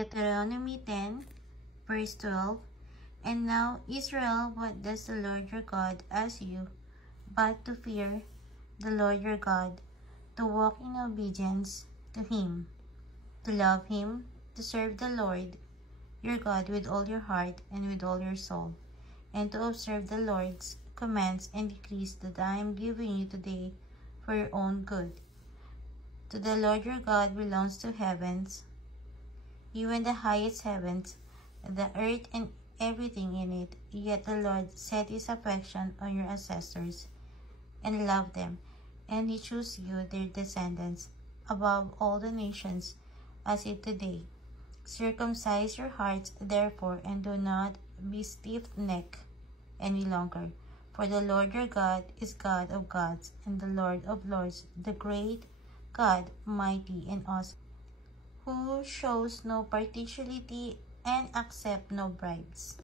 Deuteronomy 10, verse 12. And now, Israel, what does the Lord your God ask you, but to fear the Lord your God, to walk in obedience to Him, to love Him, to serve the Lord your God with all your heart and with all your soul, and to observe the Lord's commands and decrees that I am giving you today for your own good. To the Lord your God belongs the heavens, even the highest heavens, the earth and everything in it. Yet the Lord set His affection on your ancestors and loved them, and He chose you, their descendants, above all the nations, as it today. Circumcise your hearts, therefore, and do not be stiff-necked any longer. For the Lord your God is God of gods and the Lord of lords, the great God, mighty and awesome, who shows no partiality and accepts no bribes.